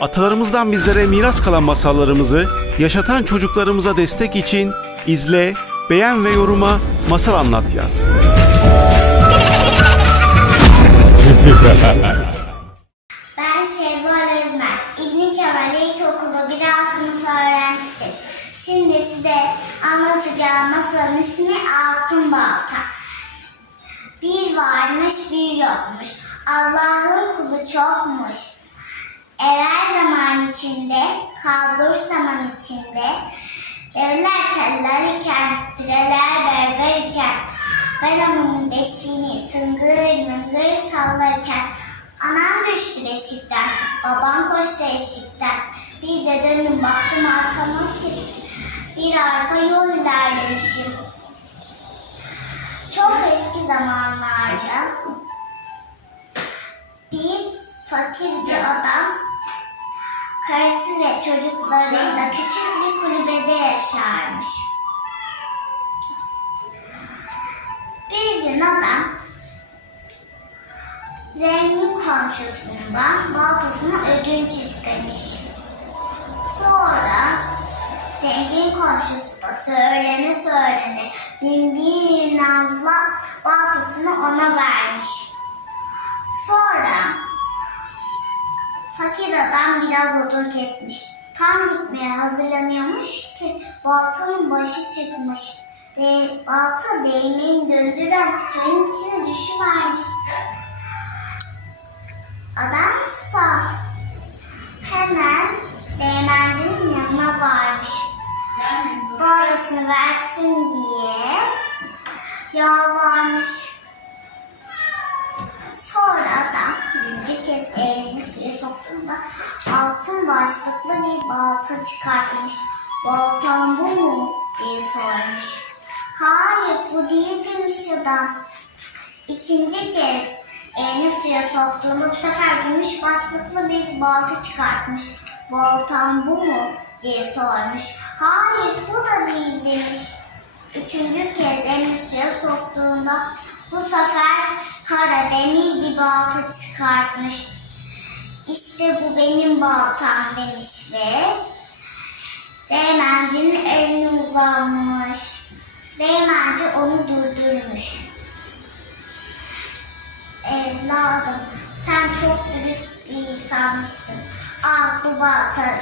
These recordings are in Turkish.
Atalarımızdan bizlere miras kalan masallarımızı yaşatan çocuklarımıza destek için izle, beğen ve yoruma masal anlat yaz. Ben Şevval Özmer. İbni Kemal İlkokulu 1 A sınıfı öğrencisiyim. Şimdi size anlatacağım masalın ismi Altın Balta. Bir varmış bir yokmuş. Allah'ın kulu çokmuş. Evvel zaman içinde, kalbur zaman içinde, devler teller iken, pireler berber iken, ben onun beşiğini tıngır mıngır sallarken, anam düştü beşikten, babam koştu eşikten, bir de dönüp baktım arkama ki, bir arpa yol ilerlemişim. Çok eski zamanlarda bir fakir bir adam karısı ve çocuklarıyla küçük bir kulübede yaşarmış. Bir gün adam zengin komşusundan baltasını ödünç istemiş. Sonra zengin komşusu da söylene söylene bin bir nazla baltasını ona vermiş. Sonra fakir adam biraz odun kesmiş. Tam gitmeye hazırlanıyormuş ki baltanın başı çıkmış. De, balta değneğini döndüren suyun içine düşüvermiş. Adamsa hemen değmencinin yanına varmış. Baltasını versin diye yalvarmış. Sonra adam birinci kez elini suya soktuğunda altın başlıklı bir balta çıkartmış. Baltan bu mu diye sormuş. Hayır bu değil demiş adam. İkinci kez elini suya soktuğunda bu sefer gümüş başlıklı bir balta çıkartmış. Baltan bu mu diye sormuş. Hayır bu da değil demiş. Üçüncü kez elini suya soktuğunda bu sefer kara demir bir balta çıkartmış. İşte bu benim baltam demiş ve Değmencinin elini uzanmış. Değmenci onu durdurmuş. Evladım sen çok dürüst bir insanmışsın. Al bu balta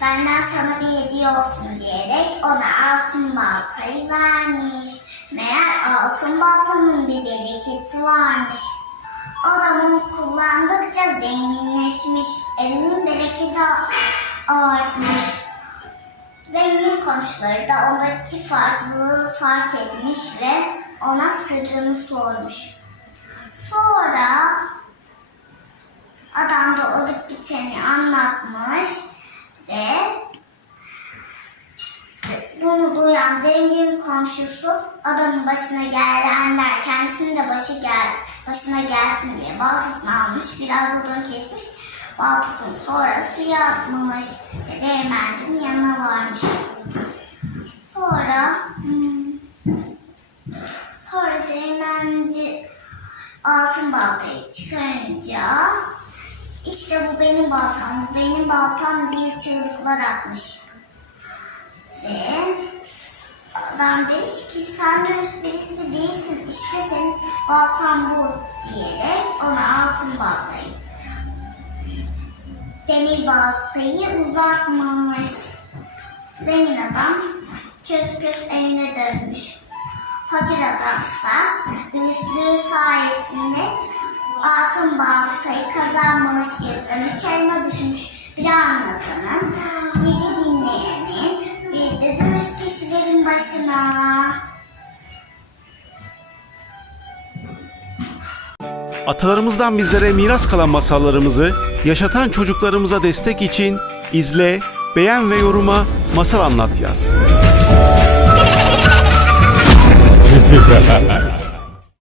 benden sana bir hediye olsun diyerek ona altın baltayı vermiş. Meğer altın baltanın bir bereketi varmış. Adam onu kullandıkça zenginleşmiş. Evinin bereketi artmış. Zengin komşuları da ondaki farklılığı fark etmiş ve ona sırrını sormuş. Sonra adam da olup biteni anlatmış ve bunu duyan zengin komşusu adamın başına gelenler kendisinin de başı gel başına gelsin diye baltasını almış biraz odun kesmiş baltasını sonra suya atmış ve değirmencinin yanına varmış. Sonra hmm, sonra değirmenci altın baltayı çıkarınca işte bu benim baltam, bu benim baltam diye çığlıklar atmış. Ve adam demiş ki sen dürüst birisi değilsin işte senin baltan bu diyerek ona altın baltayı demir baltayı uzatmış. Zengin adam kös kös evine dönmüş. Fakir adamsa dürüstlüğü sayesinde altın baltayı kazanmamış yurttan üç elma düşmüş. Biri anlatanın, biri dinleyenin, dürüst kişilerin başına. Atalarımızdan bizlere miras kalan masallarımızı yaşatan çocuklarımıza destek için izle, beğen ve yoruma masal anlat yaz.